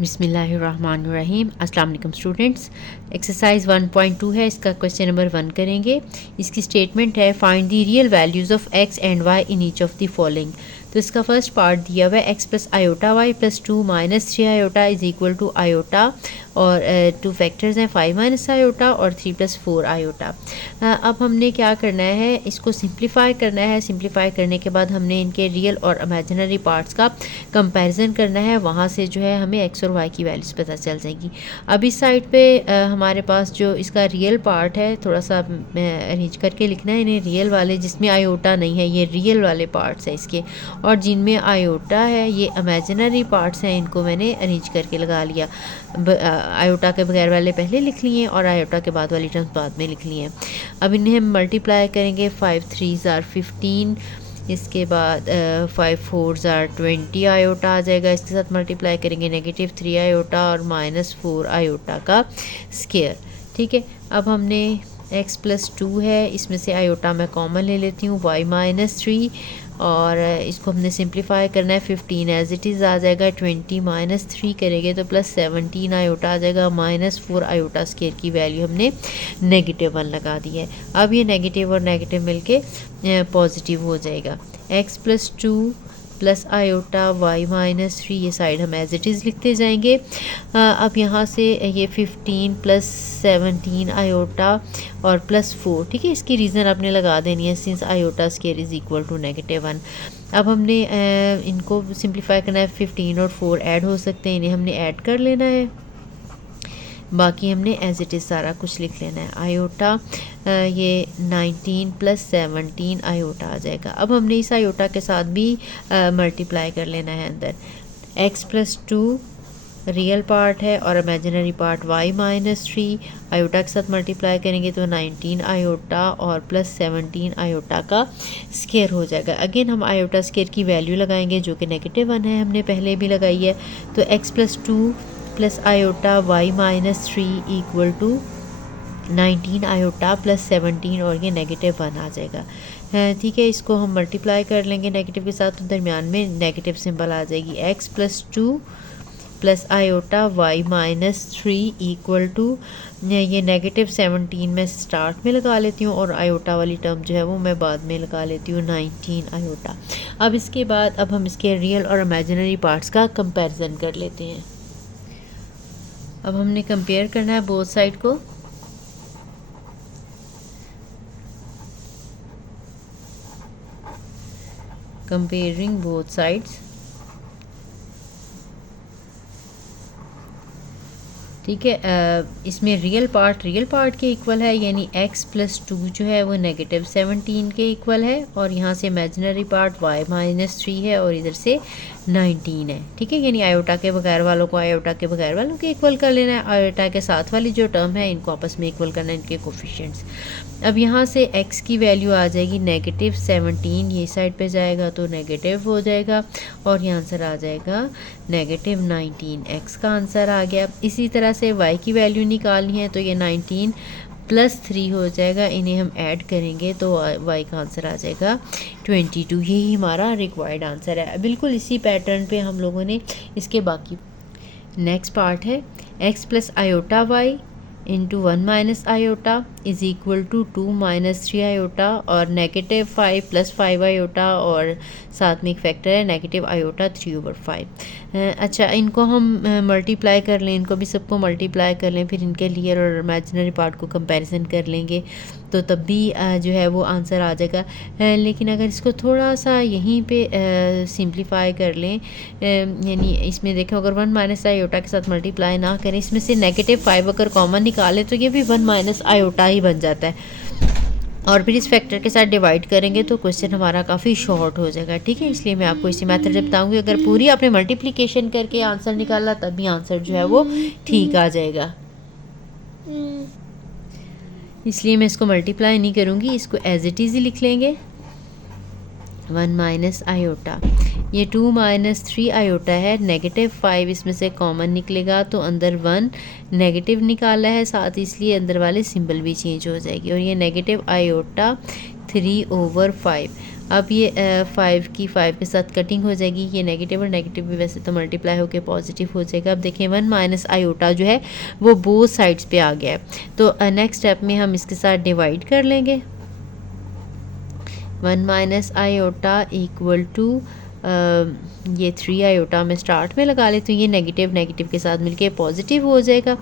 बिस्मिल्लाहिर्रहमानिर्रहीम। अस्सलाम वालेकुम स्टूडेंट्स। एक्सरसाइज 1.2 है, इसका क्वेश्चन नंबर 1 करेंगे। इसकी स्टेटमेंट है find the real values of x and y in each of the following. तो इसका फर्स्ट पार्ट दिया हुआ है x plus iota y plus 2 minus 3 iota is equal to iota, और टू फैक्टर्स हैं 5 माइनस आयोटा और 3 plus 4 iota. अब हमने क्या करना है, इसको सिंप्लीफाई करना है। सिंप्लीफाई करने के बाद हमने इनके रियल और इमेजिनरी पार्ट्स का कंपैरिजन करना है। वहाँ से जो है हमें एक्स और वाई की वैल्यूज़ पता चल जाएगी। अब इस साइड पे हमारे पास जो इसका रियल पार्ट है, थोड़ा सा अरेंज करके लिखना है इन्हें। रियल वाले जिसमें आयोटा नहीं है, ये रियल वाले पार्ट्स हैं इसके, और जिनमें आयोटा है ये इमेजिनरी पार्ट्स हैं, इनको मैंने अरेंज करके लगा लिया। आयोटा के बगैर वाले पहले लिख लिए और आयोटा के बाद वाली टर्म्स बाद में लिख लिए हैं। अब इन्हें हम मल्टीप्लाई करेंगे। 5 3 ज़ार 15, इसके बाद 5 4 ज़ार 20 आयोटा आ जाएगा। इसके साथ मल्टीप्लाई करेंगे नेगेटिव 3 आयोटा और माइनस 4 आयोटा का स्क्वायर। ठीक है, अब हमने x प्लस 2 है, इसमें से आयोटा मैं कॉमन ले लेती हूँ, y माइनस 3, और इसको हमने सिंप्लीफाई करना है। 15 एज इट इज़ आ जाएगा। 20 माइनस 3 करेंगे तो प्लस 17 आयोटा आ जाएगा। माइनस 4 आयोटा स्क्वायर की वैल्यू हमने -1 लगा दी है। अब ये नेगेटिव और नेगेटिव मिलके पॉजिटिव हो जाएगा। x plus 2 plus iota y minus 3, ये साइड हम एज इट इज़ लिखते जाएंगे। अब यहाँ से ये 15 प्लस 17 आयोटा और प्लस 4, ठीक है, इसकी रीज़न आपने लगा देनी है since iota square is equal to -1। अब हमने इनको सिंप्लीफाई करना है। 15 और 4 ऐड हो सकते हैं, इन्हें हमने ऐड कर लेना है। बाकी हमने एज इट इज़ सारा कुछ लिख लेना है। आयोटा ये 19 प्लस 17 आयोटा आ जाएगा। अब हमने इस आयोटा के साथ भी मल्टीप्लाई कर लेना है अंदर। x प्लस 2 रियल पार्ट है और imaginary part y minus 3, iota के साथ मल्टीप्लाई करेंगे तो 19 आयोटा और प्लस 17 आयोटा का स्क्वायर हो जाएगा। अगेन हम आयोटा स्क्वायर की वैल्यू लगाएंगे जो कि -1 है, हमने पहले भी लगाई है। तो x plus 2 plus iota y minus 3 equal to 19 iota plus 17, और ये -1 आ जाएगा। ठीक है, इसको हम मल्टीप्लाई कर लेंगे नेगेटिव के साथ, तो दरमियान में नेगेटिव सिंबल आ जाएगी। x plus 2 plus iota y minus 3 equal to, ये -17 मैं स्टार्ट में लगा लेती हूँ और आयोटा वाली टर्म जो है वो मैं बाद में लगा लेती हूँ 19 आयोटा। अब इसके बाद अब हम इसके रियल और इमेजिनरी पार्ट्स का कंपैरिजन कर लेते हैं। अब हमने कंपेयर करना है बोथ साइड को। कंपेयरिंग बोथ साइड्स, ठीक है। इसमें रियल पार्ट के इक्वल है, यानी x प्लस 2 जो है वो -17 के इक्वल है, और यहाँ से इमेजिनरी पार्ट y माइनस 3 है और इधर से 19 है। ठीक है, यानी आयोटा के बगैर वालों को आयोटा के बगैर वालों के इक्वल कर लेना है। आयोटा के साथ वाली जो टर्म है इनको आपस में इक्वल करना है, इनके कोफिशिएंट्स। अब यहाँ से x की वैल्यू आ जाएगी -17, ये साइड पे जाएगा तो नेगेटिव हो जाएगा, और ये आंसर आ जाएगा -19। x का आंसर आ गया। इसी तरह से y की वैल्यू निकालनी है, तो ये 19 प्लस 3 हो जाएगा, इन्हें हम ऐड करेंगे तो y का आंसर आ जाएगा 22। यही हमारा रिक्वायर्ड आंसर है। बिल्कुल इसी पैटर्न पे हम लोगों ने इसके बाकी नेक्स्ट पार्ट है x plus iota y into 1 minus iota is equal to 2 minus 3 iota और -5 प्लस 5 आयोटा, और साथ में एक फैक्टर है नेगेटिव आयोटा 3/5। अच्छा, इनको हम मल्टीप्लाई कर लें, इनको भी सबको मल्टीप्लाई कर लें, फिर इनके रियल और इमेजिनरी पार्ट को कंपैरिजन कर लेंगे तो तब भी जो है वो आंसर आ जाएगा। लेकिन अगर इसको थोड़ा सा यहीं पे सिंप्लीफाई कर लें, यानी इसमें देखें अगर 1 माइनस आयोटा के साथ मल्टीप्लाई ना करें, इसमें से -5 अगर कॉमन निकालें तो ये भी 1 माइनस आयोटा ही बन जाता है, और फिर इस फैक्टर के साथ डिवाइड करेंगे तो क्वेश्चन हमारा काफ़ी शॉर्ट हो जाएगा। ठीक है, इसलिए मैं आपको इसी मेथड से बताऊंगी। अगर पूरी आपने मल्टीप्लिकेशन करके आंसर निकाला तब भी आंसर जो है वो ठीक आ जाएगा, इसलिए मैं इसको मल्टीप्लाई नहीं करूँगी, इसको एज इट इज़ ही लिख लेंगे। 1 माइनस आयोटा, ये 2 माइनस 3 आयोटा है, -5 इसमें से कॉमन निकलेगा तो अंदर 1 नेगेटिव निकाला है साथ, इसलिए अंदर वाले सिंबल भी चेंज हो जाएगी, और ये नेगेटिव आयोटा 3/5। अब ये 5 की 5 के साथ कटिंग हो जाएगी, ये नेगेटिव और नेगेटिव भी वैसे तो मल्टीप्लाई होकर पॉजिटिव हो जाएगा। अब देखें 1 माइनस आयोटा जो है वो बोथ साइड्स पे आ गया है, तो नेक्स्ट स्टेप में हम इसके साथ डिवाइड कर लेंगे। 1 माइनस आयोटा इक्वल टू ये 3 आयोटा में स्टार्ट में लगा लेती हूँ, ये नेगेटिव नेगेटिव के साथ मिलके पॉजिटिव हो जाएगा।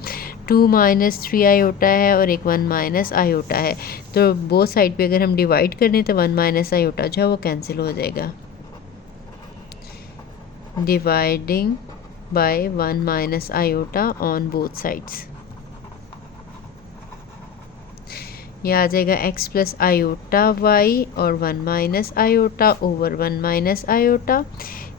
2 माइनस 3 आयोटा है और एक 1 माइनस आयोटा है, तो बोथ साइड पे अगर हम डिवाइड कर दें तो 1 माइनस आयोटा जो है वो कैंसिल हो जाएगा। Dividing by 1 minus iota on both sides, ये आ जाएगा x प्लस आयोटा वाई और 1 minus iota over 1 minus iota,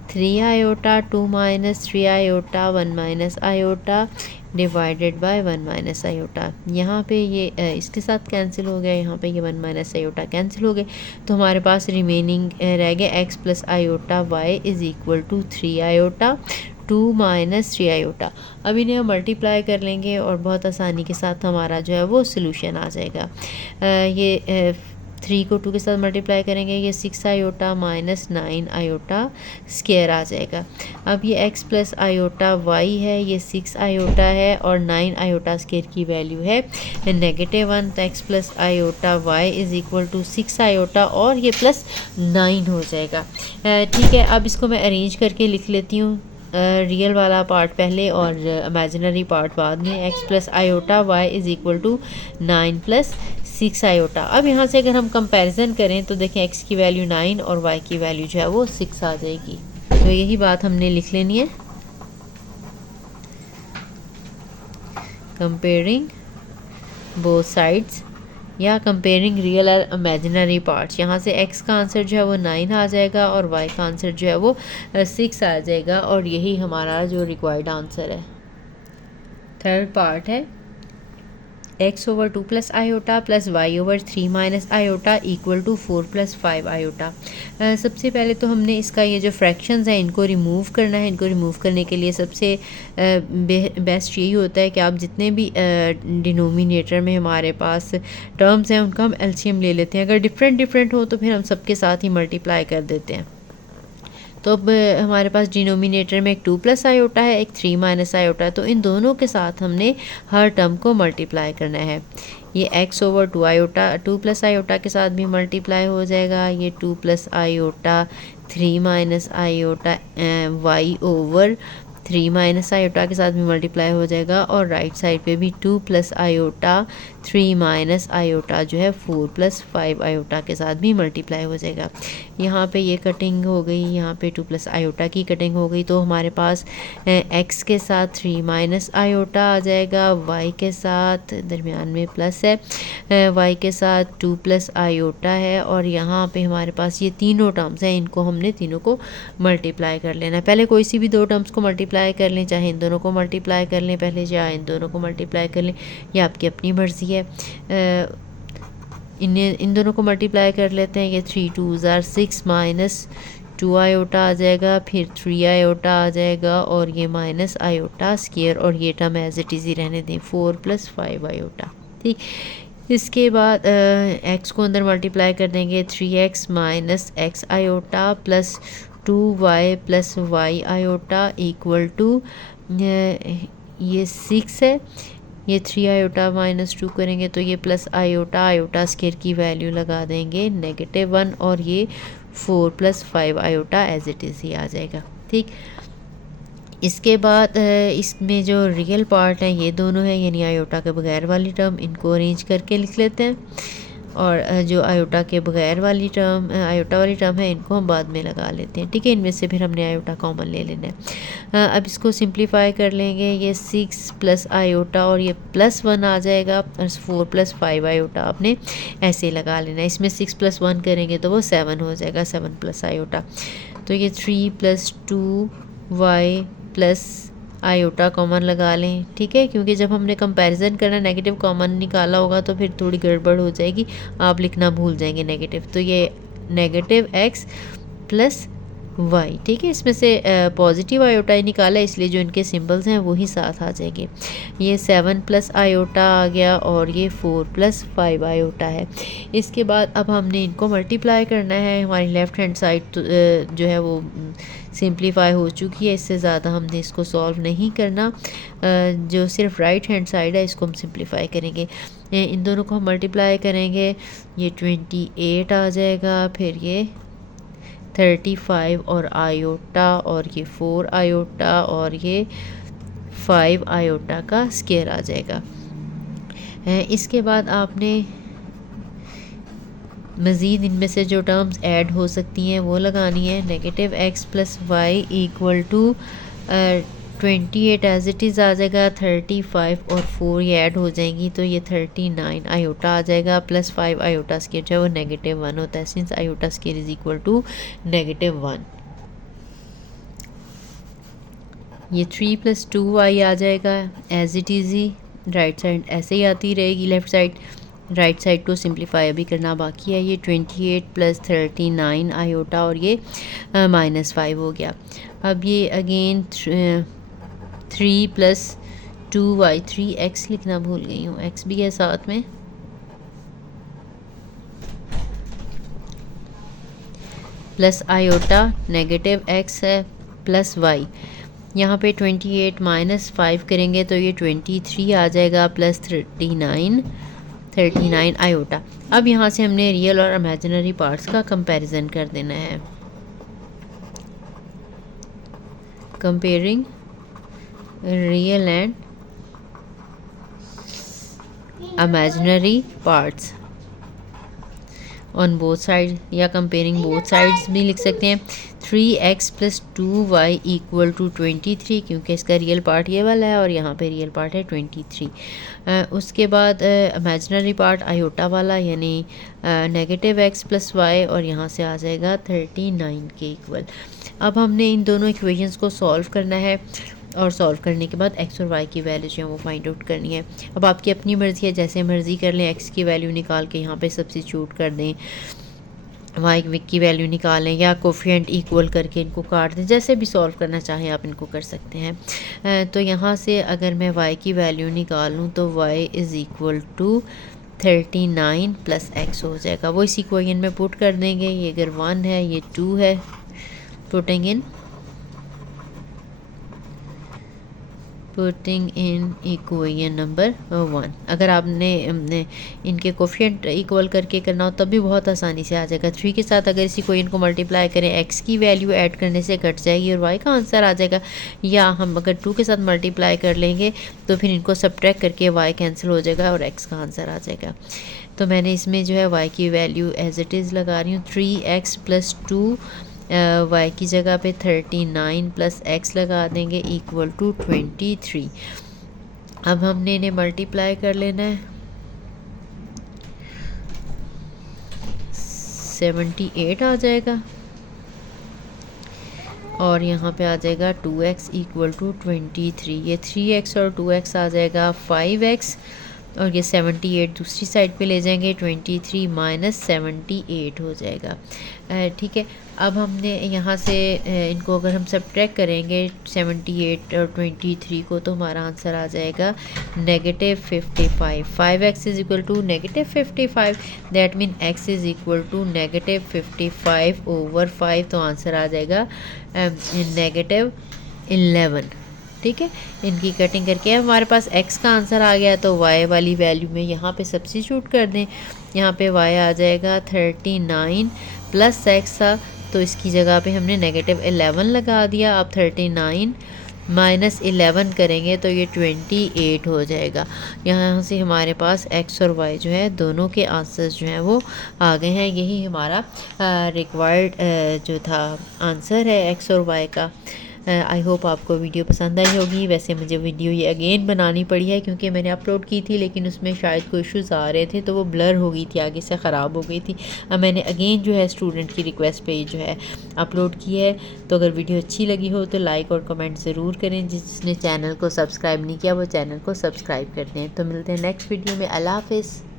3 iota 2 minus 3 iota 1 minus iota divided by 1 minus iota. यहाँ पे ये इसके साथ कैंसिल हो गया, यहाँ पे ये 1 माइनस आयोटा कैंसिल हो गए, तो हमारे पास रिमेनिंग रह गया x plus iota y is equal to 3 iota 2 minus 3 iota. अब इन्हें हम मल्टीप्लाई कर लेंगे और बहुत आसानी के साथ हमारा जो है वो सोल्यूशन आ जाएगा। ये 3 को 2 के साथ मल्टीप्लाई करेंगे, ये 6 आयोटा माइनस 9 आयोटा स्क्वायर आ जाएगा। अब ये x प्लस आयोटा y है, ये 6 आयोटा है और 9 आयोटा स्क्वायर की वैल्यू है -1, तो x plus iota y is equal to 6 iota और ये प्लस 9 हो जाएगा। ठीक है, अब इसको मैं अरेंज करके लिख लेती हूँ, रियल वाला पार्ट पहले और इमेजिनरी पार्ट बाद में। x plus iota y is equal to 9 plus 6 iota. अब यहाँ से अगर हम कंपैरिजन करें तो देखें x की वैल्यू 9 और y की वैल्यू जो है वो 6 आ जाएगी, तो यही बात हमने लिख लेनी है। कंपेयरिंग बोथ साइड्स या कंपेयरिंग रियल और इमेजिनरी पार्ट्स, यहाँ से x का आंसर जो है वो 9 आ जाएगा और y का आंसर जो है वो 6 आ जाएगा, और यही हमारा जो रिक्वायर्ड आंसर है। थर्ड पार्ट है x over 2 plus iota plus y over 3 minus iota equal to 4 plus 5 iota. सबसे पहले तो हमने इसका ये जो फ्रैक्शंस हैं इनको रिमूव करना है। इनको रिमूव करने के लिए सबसे बेस्ट यही होता है कि आप जितने भी डिनोमिनेटर में हमारे पास टर्म्स हैं उनका हम एलसीएम ले लेते हैं। अगर डिफरेंट हो तो फिर हम सबके साथ ही मल्टीप्लाई कर देते हैं। तो अब हमारे पास डिनोमिनेटर में एक 2 प्लस आयोटा है, एक 3 माइनस आयोटा है, तो इन दोनों के साथ हमने हर टर्म को मल्टीप्लाई करना है। ये x over 2 iota 2 plus iota के साथ भी मल्टीप्लाई हो जाएगा, ये 2 plus iota 3 minus iota y over 3 minus iota के साथ भी मल्टीप्लाई हो जाएगा, और राइट साइड पे भी 2 प्लस आयोटा 3 माइनस आयोटा जो है 4 प्लस 5 आयोटा के साथ भी मल्टीप्लाई हो जाएगा। यहाँ पे ये कटिंग हो गई, यहाँ पे 2 प्लस आयोटा की कटिंग हो गई, तो हमारे पास x के साथ 3 माइनस आयोटा आ जाएगा, y के साथ दरमियान में प्लस है, y के साथ 2 प्लस आयोटा है, और यहाँ पे हमारे पास ये तीनों टर्म्स हैं, इनको हमने तीनों को मल्टीप्लाई कर लेना है। पहले कोई सी भी दो टर्म्स को मल्टीप्लाई कर लें, चाहे इन दोनों को मल्टीप्लाई कर लें पहले, चाहे इन दोनों को मल्टीप्लाई कर लें, ये आपकी अपनी मर्ज़ी है। इन दोनों को मल्टीप्लाई कर लेते हैं, ये 3 2 ज़ार 6 माइनस 2 आयोटा आ जाएगा, फिर 3 आयोटा आ जाएगा, और ये माइनस आयोटा स्क्वायर, और ये टर्म एज इट इज़ ही रहने दें 4 प्लस 5 आयोटा। ठीक, इसके बाद x को अंदर मल्टीप्लाई कर देंगे, 3x minus x iota plus 2y plus y iota equal to ये 6 है, ये 3 आयोटा माइनस 2 करेंगे तो ये प्लस आयोटा, आयोटा स्क्वायर की वैल्यू लगा देंगे -1, और ये 4 plus 5 iota as it is ही आ जाएगा। ठीक, इसके बाद इसमें जो रियल पार्ट है ये दोनों हैं, यानी आयोटा के बगैर वाली टर्म, इनको अरेंज करके लिख लेते हैं, और जो आयोटा के बगैर वाली टर्म आयोटा वाली टर्म है इनको हम बाद में लगा लेते हैं। ठीक है, इनमें से फिर हमने आयोटा कॉमन ले लेना है। अब इसको सिंप्लीफाई कर लेंगे, ये 6 प्लस आयोटा और ये +1 आ जाएगा, और 4 प्लस 5 आयोटा आपने ऐसे लगा लेना है। इसमें 6 प्लस 1 करेंगे तो वो 7 हो जाएगा, 7 प्लस आयोटा, तो ये 3 प्लस 2y प्लस आयोटा कॉमन लगा लें। ठीक है, क्योंकि जब हमने कंपैरिजन करना नेगेटिव कॉमन निकाला होगा तो फिर थोड़ी गड़बड़ हो जाएगी, आप लिखना भूल जाएंगे नेगेटिव, तो ये -x प्लस वाई। ठीक है, इसमें से पॉजिटिव आयोटा ही निकाला, इसलिए जो इनके सिंबल्स हैं वही साथ आ जाएंगे। ये 7 प्लस आयोटा आ गया और ये 4 प्लस 5 आयोटा है। इसके बाद अब हमने इनको मल्टीप्लाई करना है। हमारी लेफ़्ट हैंड साइड जो है वो सिंप्लीफाई हो चुकी है, इससे ज़्यादा हमने इसको सॉल्व नहीं करना। जो सिर्फ राइट हैंड साइड है इसको हम सिंप्लीफाई करेंगे। इन दोनों को हम मल्टीप्लाई करेंगे, ये 28 आ जाएगा, फिर ये 35 और आयोटा और ये 4 आयोटा और ये 5 आयोटा का स्क्वायर आ जाएगा। इसके बाद आपने मज़ीद इनमें से जो टर्म्स ऐड हो सकती हैं वो लगानी है। Negative x plus y equal to 28 as it is आ जाएगा, 35 और 4 ये ऐड हो जाएंगी तो ये 39 आयोटा आ जाएगा, प्लस 5 आयोटा स्क्वायर जो है वो -1 होता है, since iota square is equal to -1। ये 3 प्लस 2y आ जाएगा एज इट इज़ ही, राइट साइड ऐसे ही आती रहेगी, लेफ़्ट साइड राइट साइड को सिंप्लीफाई अभी करना बाकी है। ये 28 प्लस 39 आयोटा और ये -5 हो गया। अब ये अगेन 3 प्लस 2y, 3x लिखना भूल गई हूँ, x भी है साथ में, प्लस आयोटा नेगेटिव x है प्लस y। यहाँ पे 28 माइनस 5 करेंगे तो ये 23 आ जाएगा, प्लस 39 आयोटा। अब यहाँ से हमने रियल और इमेजिनरी पार्ट्स का कंपैरिजन कर देना है। Comparing real and imaginary parts on both side, या कंपेयरिंग बोथ साइड्स भी लिख सकते हैं। 3x plus 2y equal to 23, क्योंकि इसका रियल पार्ट ये वाला है और यहाँ पे रियल पार्ट है 23। उसके बाद इमेजिनरी पार्ट आयोटा वाला, यानी नेगेटिव x प्लस वाई, और यहाँ से आ जाएगा 39 के इक्वल। अब हमने इन दोनों इक्वेशंस को सॉल्व करना है और सॉल्व करने के बाद x और y की वैल्यू जो है वो फाइंड आउट करनी है। अब आपकी अपनी मर्ज़ी है, जैसे मर्ज़ी कर लें, x की वैल्यू निकाल के यहाँ पे सब्स्टिट्यूट कर दें, y की वैल्यू निकालें, या कोफिशिएंट इक्वल करके इनको काट दें, जैसे भी सॉल्व करना चाहें आप इनको कर सकते हैं। तो यहाँ से अगर मैं y की वैल्यू निकालूँ तो y is equal to 39 plus x हो जाएगा। वो इस इक्वेशन में पुट कर देंगे। ये अगर 1 है, ये 2 है, पुटिंग इन इक्वेशन नंबर 1। अगर आपने इनके कोफिशिएंट इक्वल करके करना हो तब भी बहुत आसानी से आ जाएगा। 3 के साथ अगर इस इक्वेशन को मल्टीप्लाई करें, x की वैल्यू ऐड करने से कट जाएगी और y का आंसर आ जाएगा। या हम अगर 2 के साथ मल्टीप्लाई कर लेंगे तो फिर इनको सब्ट्रैक्ट करके y कैंसिल हो जाएगा और x का आंसर आ जाएगा। तो मैंने इसमें जो है y की वैल्यू एज इट इज़ लगा रही हूँ। 3x प्लस 2 y की जगह पे 39 प्लस x लगा देंगे इक्वल टू 23। अब हमने इन्हें मल्टीप्लाई कर लेना है। 78 आ जाएगा और यहाँ पे आ जाएगा 2x इक्वल टू 23। ये 3x और 2x आ जाएगा 5x, और ये 78 दूसरी साइड पे ले जाएंगे, 23 माइनस 78 हो जाएगा। ठीक है, अब हमने यहाँ से इनको अगर हम सब्ट्रैक्ट करेंगे 78 और 23 को, तो हमारा आंसर आ जाएगा -55। 5x is equal to -55, that mean x is equal to -55 over 5, तो आंसर आ जाएगा -11। ठीक है, इनकी कटिंग करके हमारे पास x का आंसर आ गया, तो y वाली वैल्यू में यहाँ पे सब्स्टिट्यूट कर दें। यहाँ पे y आ जाएगा 39 प्लस x था, तो इसकी जगह पे हमने -11 लगा दिया। अब 39 माइनस 11 करेंगे तो ये 28 हो जाएगा। यहाँ से हमारे पास x और y जो है दोनों के आंसर्स जो हैं वो आ गए हैं। यही हमारा रिक्वायर्ड जो था आंसर है x और y का। आई होप आपको वीडियो पसंद आई होगी। वैसे मुझे वीडियो ये अगेन बनानी पड़ी है क्योंकि मैंने अपलोड की थी लेकिन उसमें शायद कोई इश्यूज़ आ रहे थे तो वो ब्लर हो गई थी, आगे से ख़राब हो गई थी। अब मैंने अगेन जो है स्टूडेंट की रिक्वेस्ट पे जो है अपलोड की है। तो अगर वीडियो अच्छी लगी हो तो लाइक और कमेंट ज़रूर करें। जिसने चैनल को सब्सक्राइब नहीं किया वो चैनल को सब्सक्राइब कर दें। तो मिलते हैं नेक्स्ट वीडियो में। अल्लाह हाफ़िज़।